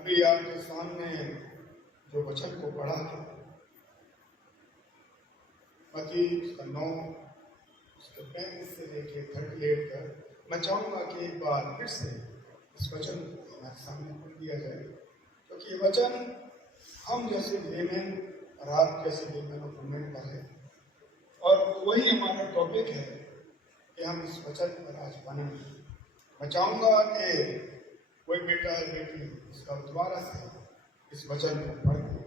अभी आपके सामने जो वचन को पढ़ा था मत्ती 9 उसके 35 से लेके 38 तक, मैं चाहूँगा कि एक बार फिर से इस वचन को हमारे सामने पढ़ दिया जाए, क्योंकि ये वचन हम जैसे लेमैन और आप जैसे लेमैन और वुमेन पर है, और वही हमारा टॉपिक है कि हम इस वचन पर आज बनेंगे। मैं चाहूँगा कि कोई बेटा या बेटी इसका दोबारा से इस वचन को पढ़ दे।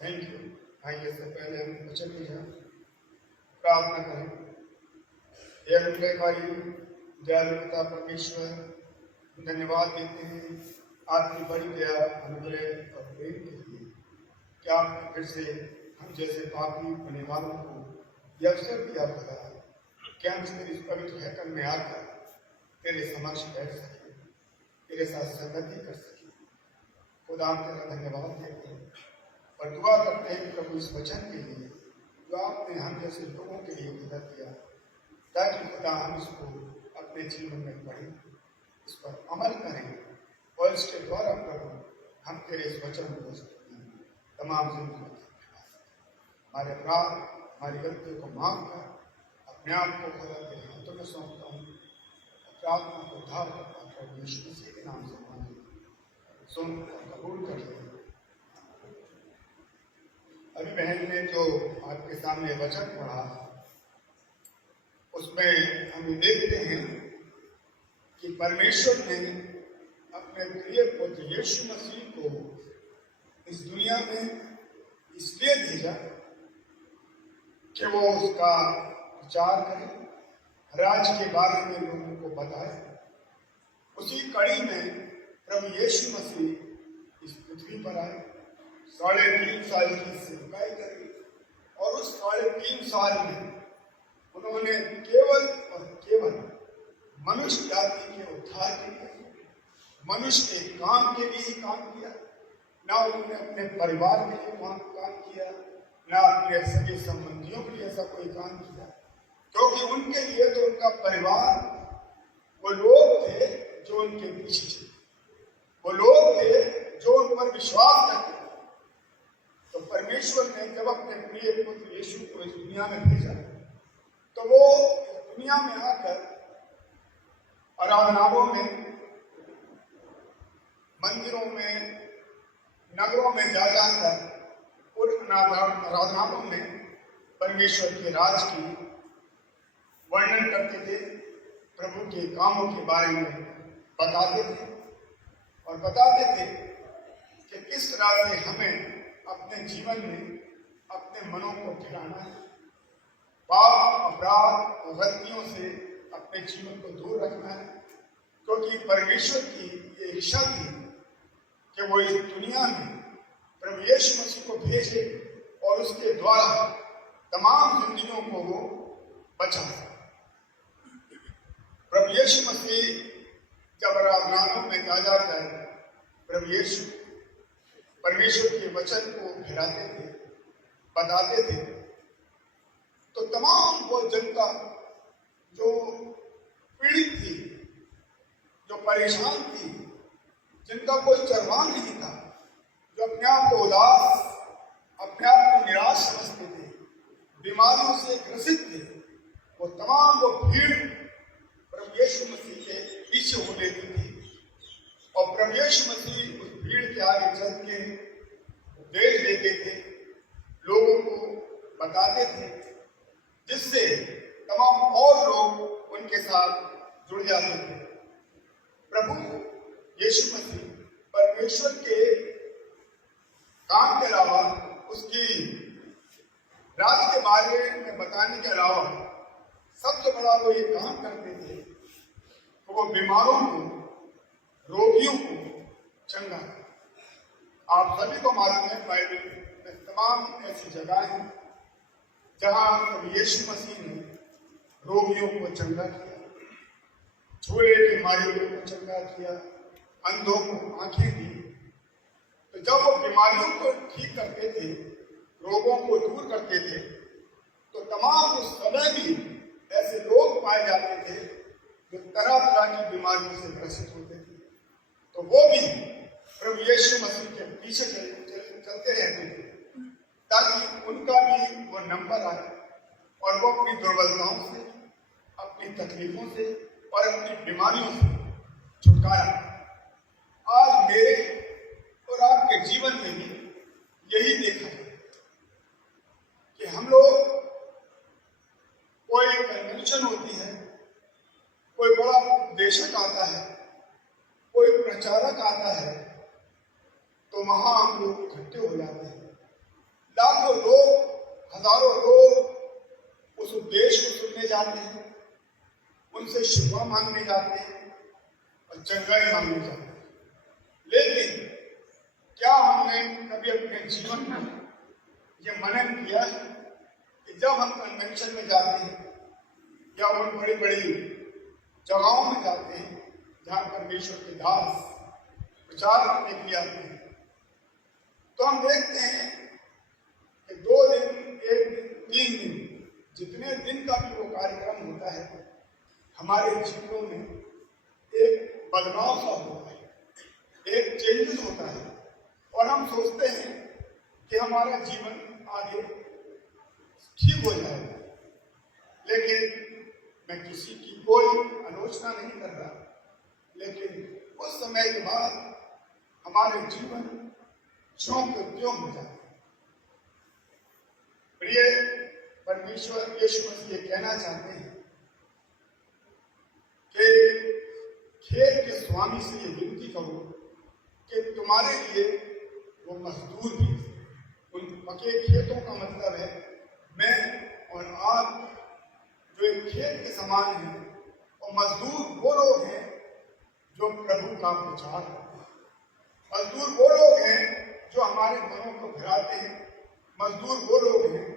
Thank you. आइए से पहले हम वचन की प्रार्थना करें। हे अनुग्रहकारी दयालु पिता परमेश्वर, धन्यवाद देते हैं आपकी बड़ी दया, अनुग्रह और प्रेम के लिए कि आपने फिर से हम जैसे पापी बने वालों को यह अवसर दिया था कि हम तेरी पवित्र हैकल में आकर तेरे समक्ष बैठ सके, तेरे साथ संगति कर सके। खुदा तेरा धन्यवाद देते हैं और दुआ करते हैं प्रभु इस वचन के लिए जो आपने हम जैसे लोगों के लिए उधर दिया, ताकि खुदा हम इसको अपने जीवन में पढ़ें, इस पर अमल करें और इसके द्वारा प्रभु हम तेरे इस वचन को तमाम जिंदगी हमारे अपराध हमारी गलतियों को माफ कर अपने आप को खुदा के हाथों में सौंपता हूँ। प्रार्थना को उद्धार करता प्रभु यीशु मसीह के नाम से मांगे, सुन और कबूल कर ले। अभी बहन ने जो आपके सामने वचन पढ़ा उसमें हम देखते हैं कि परमेश्वर ने अपने प्रिय पुत्र यीशु मसीह को इस दुनिया में इसलिए भेजा कि वो उसका प्रचार करे, राज्य के बारे में लोगों को बताए। उसी कड़ी में प्रभु यीशु मसीह इस पृथ्वी पर आए, 3.5 साल की सेवकाई करी और उस 3.5 साल में उन्होंने केवल और केवल मनुष्य जाति के उद्धार के लिए, मनुष्य के काम के लिए ही काम किया। ना उन्होंने अपने परिवार के लिए काम किया, ना अपने सगे संबंधियों के लिए ऐसा कोई काम किया, क्योंकि उनके लिए तो उनका परिवार वो लोग थे जो उनके पीछे थे, वो लोग थे जो उन पर विश्वास करते थे। तो परमेश्वर ने जब अपने प्रिय पुत्र यीशु को इस दुनिया में भेजा तो वो दुनिया में आकर आराधनालयों में, मंदिरों में, नगरों में जा जाकर उन आराधनालयों में परमेश्वर के राज की वर्णन करते थे, प्रभु के कामों के बारे में बताते थे और बताते थे कि किस तरह से हमें अपने जीवन में अपने मनों को ठहराना है, पाप अपराध और गलतियों से अपने जीवन को दूर रखना है, क्योंकि परमेश्वर की ये इच्छा थी कि वो इस दुनिया में प्रभु यीशु मसीह को भेजे और उसके द्वारा तमाम जिंदगियों को वो बचाए। प्रभु यीशु मसीह जब आराधनालयों में जा जाकर प्रभु यीशु परमेश्वर के वचन को फैलाते थे, बताते थे, तो तमाम वो जनता जो पीड़ित थी, जो परेशान थी, जिनका कोई चरवाह नहीं था, जो अपने आप को उदास, अपने आप को निराश समझते थे, बीमारियों से ग्रसित थे, वो तमाम वो भीड़ प्रभु यीशु मसीह के पीछे हो लेती थी और प्रभु यीशु मसीह उस भीड़ के आगे चल के उपदेश देते थे, लोगों को बताते थे, जिससे तमाम और लोग उनके साथ जुड़ जाते थे। प्रभु यीशु मसीह परमेश्वर के काम के अलावा उसकी राज के बारे में बताने के अलावा सबसे बड़ा वो ये काम करते थे कि वो बीमारों को, रोगियों को चंगा करे। आप सभी को मालूम है बाइबल में तमाम ऐसी जगह हैं जहां प्रभु यीशु मसीह ने रोगियों को चंगा किया, छोड़े बीमारियों को चंगा किया, अंधों को आंखें दी। तो जब वो बीमारियों को ठीक करते थे, रोगों को दूर करते थे, तो तमाम उस समय भी ऐसे लोग पाए जाते थे जो तरह तरह की बीमारियों से ग्रसित होते थे। तो वो भी प्रभु यीशु मसीह के पीछे चलते रहते थे ताकि उनका भी वो नंबर आए और वो अपनी दुर्बलताओं से, अपनी तकलीफों से और अपनी बीमारियों से छुटकारा। आज मेरे और आपके जीवन में भी यही देखा है कि हम लोग, कोई कन्वेंशन होती है, कोई बड़ा उपदेशक आता है, कोई प्रचारक आता है, तो वहां हम लोग इकट्ठे हो जाते हैं। लाखों लोग, हजारों लोग उस उपदेश को सुनने जाते हैं, उनसे शिफा मांगने जाते हैं और चंगाई मांगने जाते हैं। लेकिन क्या हमने कभी अपने जीवन में यह मनन किया है कि जब हम कन्वेंशन में जाते हैं या उन बड़ी बड़ी जगहों में जाते हैं जहां परमेश्वर के दास प्रचार करने के लिए आते हैं, तो हम देखते हैं कि 2 दिन, 1 दिन, 3 दिन, जितने दिन का भी वो कार्यक्रम होता है, हमारे जीवनों में एक बदलाव सा होता है, एक चेंजेस होता है और हम सोचते हैं कि हमारा जीवन आगे ठीक हो जाएगा। लेकिन मैं किसी की कोई आलोचना नहीं कर रहा, लेकिन उस समय के बाद हमारे जीवन ज्यों के त्यों हो जाते हैं। प्रिय परमेश्वर यीशु मसीह ये कहना चाहते हैं कि खेत के स्वामी से ये विनती करो कि तुम्हारे लिए वो मजदूर भी, उन पके खेतों का मतलब है मैं और आप जो एक खेत के समान है, और मजदूर वो लोग हैं जो प्रभु का प्रचार करते हैं। मजदूर वो लोग हैं जो हमारे मनों को फिराते हैं। मजदूर वो लोग हैं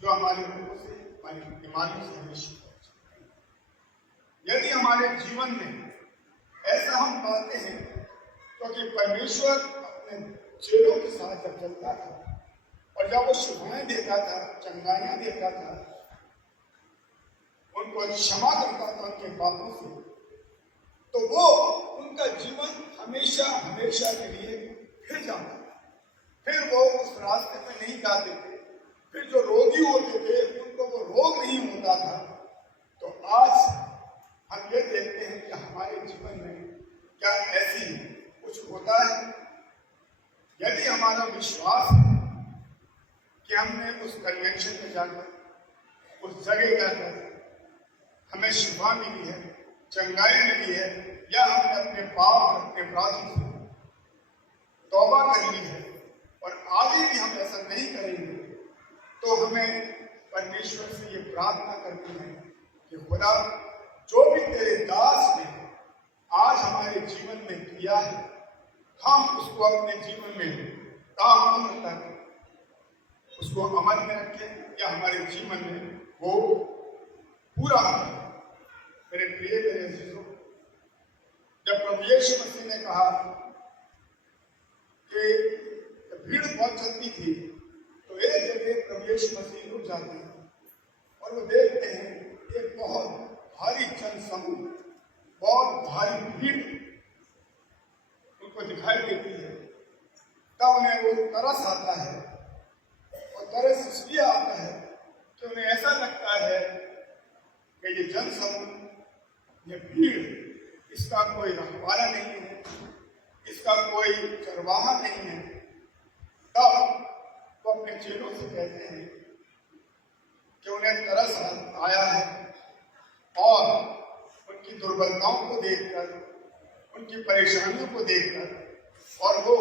जो हमारे रोगों से, हमारी बीमारियों से हमें शिफा देते हैं। यदि हमारे जीवन में ऐसा हम पाते हैं, क्योंकि परमेश्वर अपने चेलों के साथ जब चलता था और जब वो शिफाएं देता था, चंगाइयां देता था, उनको क्षमा करता था उनके पापों से, तो वो उनका जीवन हमेशा हमेशा के लिए फिर जाता था। फिर वो उस रास्ते पे नहीं जाते थे। फिर जो रोगी होते थे उनको वो रोग नहीं होता था। तो आज हम ये देखते हैं कि हमारे जीवन में क्या ऐसी कुछ होता है? यदि हमारा विश्वास है कि हमने उस कन्वेंशन में जाकर, उस जगह जाकर हमें शिफा मिली है, चंगाई मिली है, या हमने अपने पाप, अपने अपराधों से तौबा कर ली है और आगे भी हम ऐसा नहीं करेंगे, तो हमें परमेश्वर से ये प्रार्थना करनी है कि खुदा, जो भी तेरे दास ने आज हमारे जीवन में किया है, हम उसको अपने जीवन में ताउम्र तक उसको अमल में रखें या हमारे जीवन में वो पूरा हो। मेरे प्रिय, मेरे अजीजों, जब प्रभु यीशु मसीह ने कहा कि भीड़ बहुत चलती थी, तो एक जगह प्रभु यीशु मसीह रुक जाते हैं और वो देखते हैं एक बहुत भारी जन समूह, बहुत भारी भीड़ उनको दिखाई देती है। तब उन्हें वो तरस आता है, और तरस इसलिए आता है कि उन्हें ऐसा लगता है कि ये जन समूह, ये भीड़, इसका कोई रखवाला नहीं है, इसका कोई चरवाहा नहीं है। तब वो अपने चेलों से कहते हैं कि उन्हें तरस आया है और उनकी दुर्बलताओं को देखकर, उनकी परेशानियों को देखकर, और वो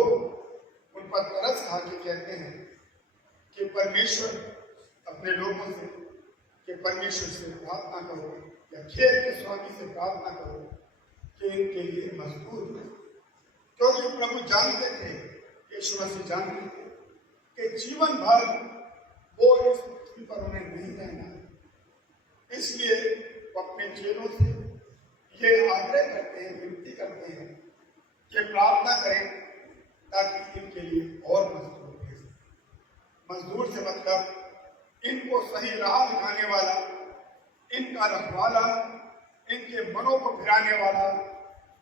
उन पर तरस खा के कहते हैं कि परमेश्वर अपने लोगों से कि परमेश्वर से प्रार्थना करो या खेत के स्वामी से प्रार्थना करो कि इनके लिए मजबूत हो, क्योंकि प्रभु जानते थे, यीशु मसीह जानते थे कि जीवन भर वो इस पृथ्वी पर उन्हें नहीं रहना है। इसलिए वो अपने चेलों से ये आग्रह करते हैं, विनती करते हैं कि प्रार्थना करें ताकि इनके लिए और मजदूर भेज। मजदूर से मतलब इनको सही राह दिखाने वाला, इनका रखवाला, इनके मनों को फिराने वाला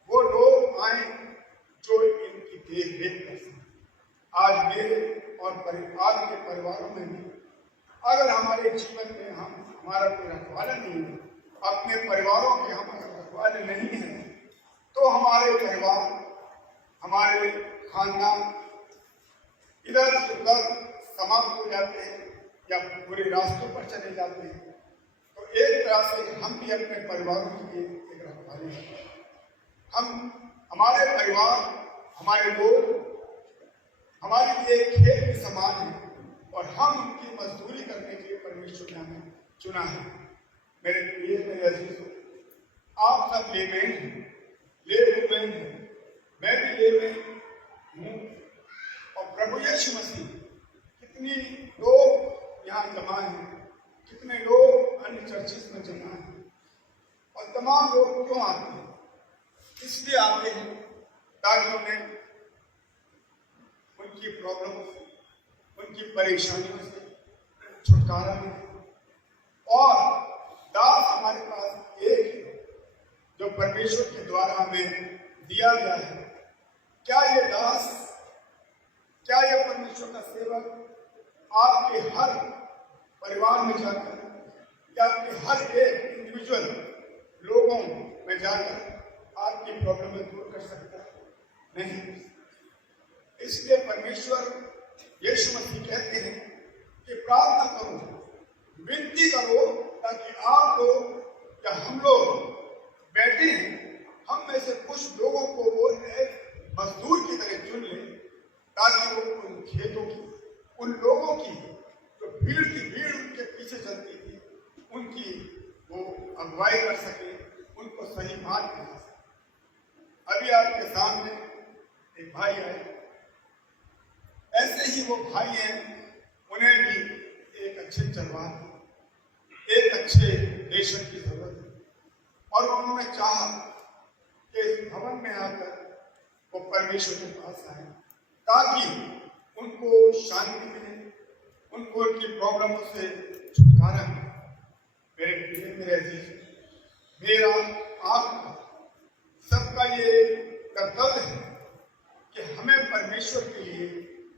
वो लोग आए जो इनकी देखरेख कर सकें। आज मेरे और परिवार के परिवारों में भी अगर हमारे जीवन में हमारा कोई रखवाला नहीं है, अपने परिवारों के हम अगर रखवाले नहीं हैं, तो हमारे परिवार, हमारे खानदान इधर से उधर समाप्त हो जाते हैं या बुरे रास्तों पर चले जाते हैं। तो एक तरह से हम भी अपने परिवारों के लिए एक रखवाले हैं। हमारे परिवार, हमारे लोग हमारे लिए खेत के समान है और हम उनकी मजदूरी करने के लिए परमेश्वर ने हमें चुना है। मेरे प्रिय मेरे अजीजों, आप सब लेवेन हैं, लेवेन हैं, मैं भी लेवेन हूँ। और प्रभु यीशु मसीह, कितनी लोग यहाँ जमा हैं, कितने लोग अन्य चर्चिस में जमा हैं, और तमाम लोग क्यों आते हैं? इसलिए आते हैं ताकि उन्हें उनकी प्रॉब्लम, उनकी परेशानियों से छुटकारा मिले। और दास हमारे पास एक है जो परमेश्वर के द्वारा हमें दिया गया है। क्या ये दास, क्या ये परमेश्वर का सेवक आपके हर परिवार में जाकर या आपके हर एक इंडिविजुअल लोगों में जाकर आपकी प्रॉब्लम में दूर कर सकता है? नहीं। इसलिए परमेश्वर यीशु मसीह कहते हैं कि प्रार्थना करो, विनती करो, ताकि आप लोग या हम लोग बैठे हैं, हम में से कुछ लोगों को वो एक मजदूर की तरह चुन ले, ताकि वो उन खेतों की, उन लोगों की जो भीड़ की भीड़ उनके पीछे चलती थी, उनकी वो अगुवाई कर सके, उनको सही मार्ग दिखा सके। अभी आपके सामने एक भाई आए, ऐसे ही वो भाई हैं, उन्हें भी एक अच्छे चरवाह, एक अच्छे नेशन की जरूरत है, और उन्होंने चाहा कि इस भवन में आकर वो परमेश्वर के पास आए ताकि उनको शांति मिले, उनको उनकी प्रॉब्लमों से छुटकारा मिले। मेरे प्रिय मेरे अजीज, मेरा आपका सबका ये कर्तव्य है कि हमें परमेश्वर के लिए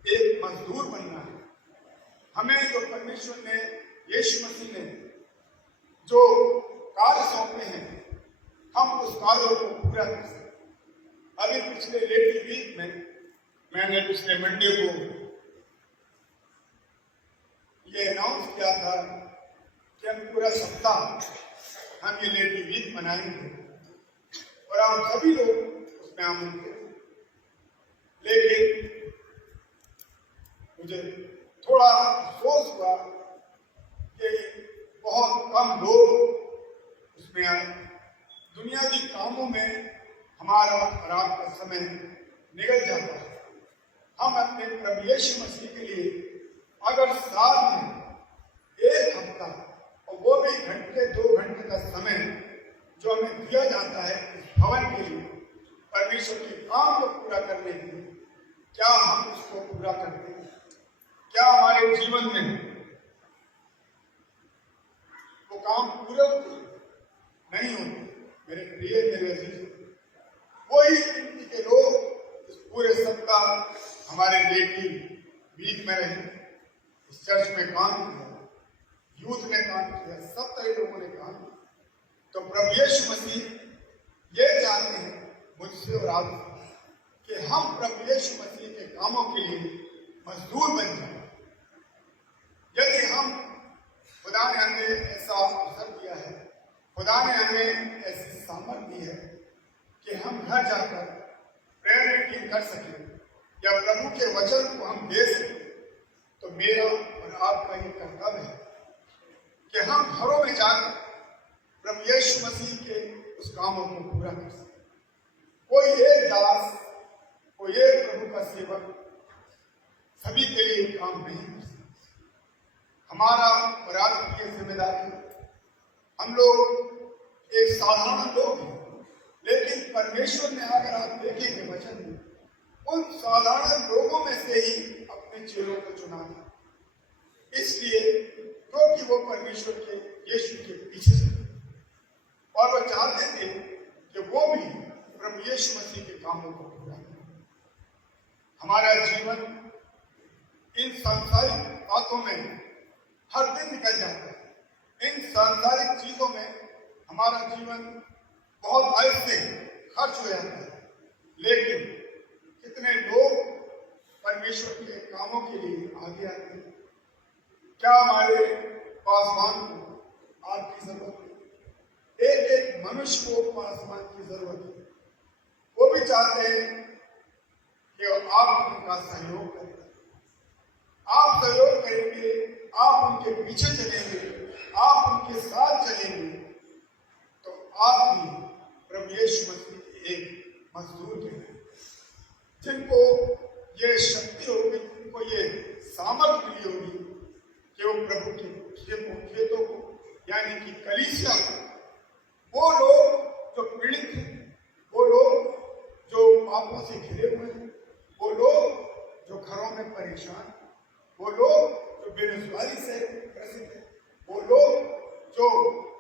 एक मजदूर बनना है। हमें जो परमेश्वर ने, यीशु मसीह ने जो कार्य सौंपे हैं, हम उस कार्यों को पूरा कर सकें। अभी पिछले लेडी वीक में मैंने पिछले मंडे को ये अनाउंस किया था कि हम पूरा सप्ताह हम ये लेडी वीक मनाएंगे और आप सभी लोग उसमें आएंगे। लेकिन मुझे थोड़ा अफसोस हुआ कि बहुत कम लोग उसमें आए। दुनियावी कामों में हमारा और आपका समय निकल जाता है। हम अपने प्रभु यीशु मसीह के लिए अगर साल में एक हफ्ता, और वो भी घंटे 2 घंटे का समय जो हमें दिया जाता है इस भवन के लिए, परमेश्वर के काम को पूरा करने के लिए, क्या हम उसको पूरा करते हैं? क्या हमारे जीवन में वो काम पूरे होते नहीं होते? मेरे प्रिय मेरे अजीज, वही गिनती के लोग इस पूरे सप्ताह हमारे लेडी वीक में रहे, इस चर्च में काम किया, यूथ ने काम किया, सब तरह लोगों ने काम किया। तो प्रभु यीशु मसीह ये चाहते हैं मुझसे और आपसे कि हम प्रभु यीशु मसीह के कामों के लिए मजदूर बन जाएं। यदि हम, खुदा ने हमें ऐसा अवसर दिया है, खुदा ने हमें ऐसी सामर्थ दी है कि हम घर जाकर प्रेयर मीटिंग कर सकें या प्रभु के वचन को हम दे सकें, तो मेरा और आपका ये कर्तव्य है कि हम घरों में जाकर प्रभु यीशु मसीह के उस कामों को पूरा कर सकें। कोई एक दास, कोई एक प्रभु का सेवक सभी के लिए काम नहीं कर सकता। हमारा और आपकी ये जिम्मेदारी, हम लोग एक साधारण लोग हैं, लेकिन परमेश्वर ने, अगर आप देखेंगे वचन में, उन साधारण लोगों में से ही अपने चेलों को चुना था। इसलिए क्योंकि वो परमेश्वर के यीशु के पीछे चले और वो चाहते थे कि वो भी प्रभु यीशु मसीह के कामों को पूरा करें। हमारा जीवन इन सांसारिक बातों में हर दिन निकल जाता है। इन सांसारिक चीजों में हमारा जीवन बहुत आहिस्ते खर्च हो जाता है, लेकिन कितने लोग परमेश्वर के कामों के लिए आगे आते हैं। क्या हमारे पासवान को आपकी जरूरत है? एक एक मनुष्य को पासवान की जरूरत है। वो भी चाहते हैं कि आप उनका सहयोग करें। आप सहयोग करेंगे, आप उनके पीछे चलेंगे, आप उनके साथ चलेंगे, तो आप भी प्रभु यीशु मसीह के एक मजदूर हैं, जिनको ये शक्ति होगी, जिनको ये सामर्थ मिली होगी कि वो प्रभु के खेतों को, यानी कि कलीसिया को, वो लोग जो पीड़ित हैं, वो लोग जो पापों से घिरे हुए हैं, वो लोग जो घरों में परेशान, वो लोग जो बेरोजगारी से ग्रसित है, वो लोग जो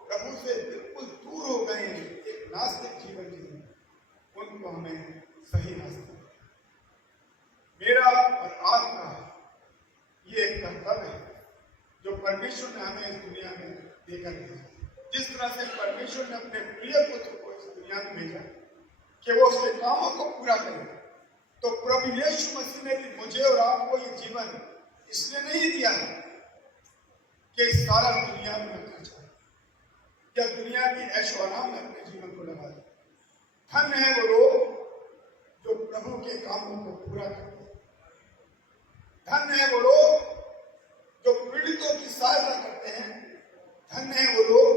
प्रभु से बिल्कुल दूर हो गए हैं, एक नास्तिक जीवन जी, उनको हमें सही रास्ता, मेरा और आपका ये एक कर्तव्य है जो परमेश्वर ने हमें इस दुनिया में देकर भेजा। जिस तरह से परमेश्वर ने अपने प्रिय पुत्र को इस दुनिया में भेजा कि वो उसके कामों को पूरा करे, तो प्रभु यीशु मसीह ने भी मुझे और आपको ये जीवन इसलिए नहीं दिया कि इस सारा दुनिया में रखा जाए या दुनिया की ऐशो आराम में अपने जीवन को लगा दे। धन्य है वो लोग जो प्रभु के कामों को पूरा करते हैं। धन्य है वो लोग जो पीड़ितों की सहायता करते हैं। धन्य है वो लोग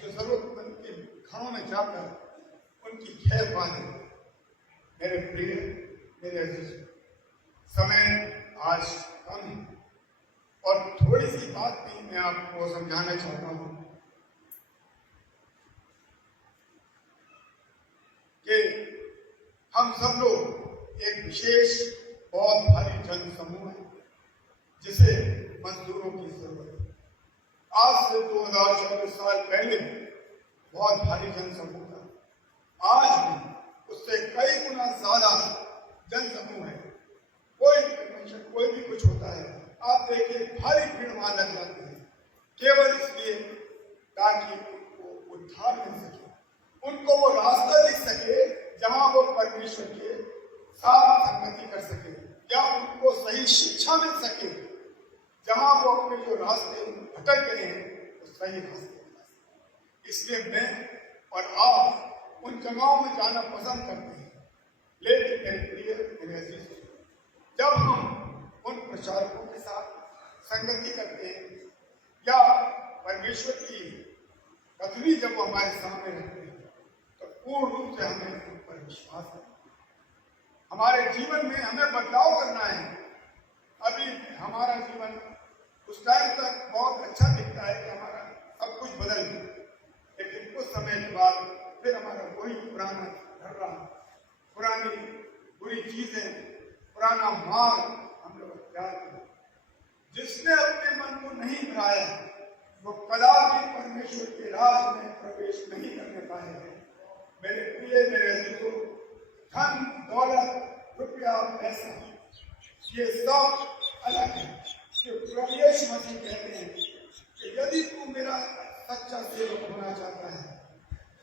जो जरूरतमंद के घरों में जाकर उनकी खैर पाते। मेरे प्रिय, मेरे अजीज, समय आज कम है और थोड़ी सी बात भी मैं आपको समझाना चाहता हूं कि हम सब लोग एक विशेष बहुत भारी जन समूह है जिसे मजदूरों की जरूरत है। आज से 2024 साल पहले बहुत भारी जन समूह था, आज भी उससे कई गुना ज्यादा जन समूह है। कोई भी कुछ होता है, आप देखिए भारी भीड़ वहां लग जाती है, केवल इसलिए ताकि उनको उद्धार मिल सके, उनको वो रास्ता दिख सके जहां वो परमेश्वर के साथ संगति कर सके, या उनको सही शिक्षा मिल सके, जहां वो अपने जो रास्ते भटक गए हैं वो सही रास्ते मिला सके। इसलिए मैं और आप उन जगहों में जाना पसंद करते हैं। लेकिन मेरे प्रिय, मेरे अजीज, जब हम उन प्रचारकों के साथ संगति करते हैं या परमेश्वर की कथनी जब वो हमारे सामने रहते हैं, तो पूर्ण रूप से हमें उन पर विश्वास है। हमारे जीवन में हमें बदलाव करना है। अभी हमारा जीवन उस टाइम तक बहुत अच्छा दिखता है कि हमारा सब कुछ बदल गया, लेकिन कुछ समय के बाद फिर हमारा वही पुराना ढर्रा, पुरानी बुरी चीजें, पुराना मार्ग हम लोग अख्तियार करें। जिसने अपने मन को नहीं बनाया वो कदापि परमेश्वर के राज में प्रवेश नहीं करने पाएंगे। मेरे प्रिय, मेरे अजीजों, धन, दौलत, रुपया, पैसा, ये सब अलग है। प्रभु यीशु मसीह कहते हैं कि यदि तू मेरा सच्चा सेवक होना चाहता है,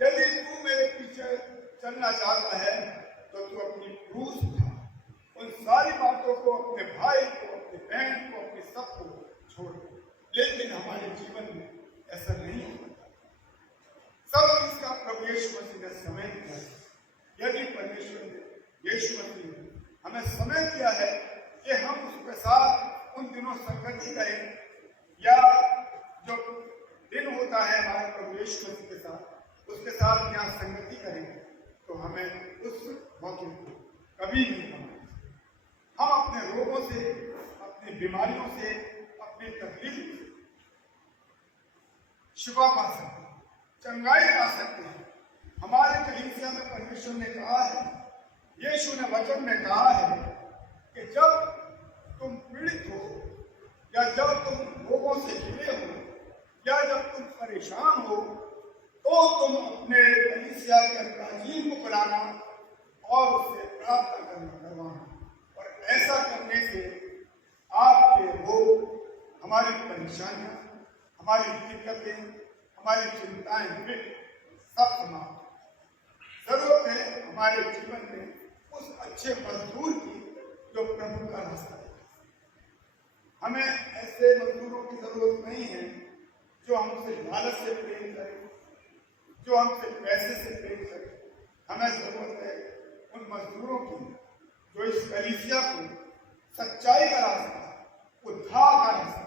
यदि तू मेरे पीछे चलना चाहता है, तो तू अपनी क्रूस उठा, उन सारी बातों को, अपने भाई को, अपनी बहन को, अपने सबको छोड़। लेकिन हमारे जीवन में ऐसा नहीं होता। सब इसका प्रभु यीशु मसीह ने समय दिया है। यदि परमेश्वर ने, यीशु मसीह ने हमें समय दिया है कि हम उसके साथ उन दिनों संगति करें, या जो दिन होता है हमारे प्रभु यीशु मसीह के साथ, उसके साथ यहाँ संगति करेंगे तो हमें उस मौके को कभी नहीं पाएंगे। हम अपने रोगों से, अपनी बीमारियों से, अपनी तकलीफ से शिफा पा सकते हैं, चंगाई पा सकते हैं। हमारे कलीसिया में परमेश्वर ने कहा है, यीशु ने वचन में कहा है कि जब तुम पीड़ित हो या जब तुम रोगों से घिरे हो या जब तुम परेशान हो तो तुम अपने कलीसिया के प्राचीन को बुलाना और उससे प्रार्थना करवाना, और ऐसा करने से आपके रोग, हमारी परेशानियां, हमारी दिक्कतें, हमारी चिंताएं सब समाप्त। जरूरत है हमारे जीवन में उस अच्छे मजदूर की जो प्रभु का रास्ता है। हमें ऐसे मजदूरों की जरूरत नहीं है जो हमसे लालच से प्रेम करें, जो हमसे पैसे से प्रेम करें। हमें जरूरत है उन मजदूरों की जो इस कलीसिया को सच्चाई का रास्ता, उद्धार का रास्ता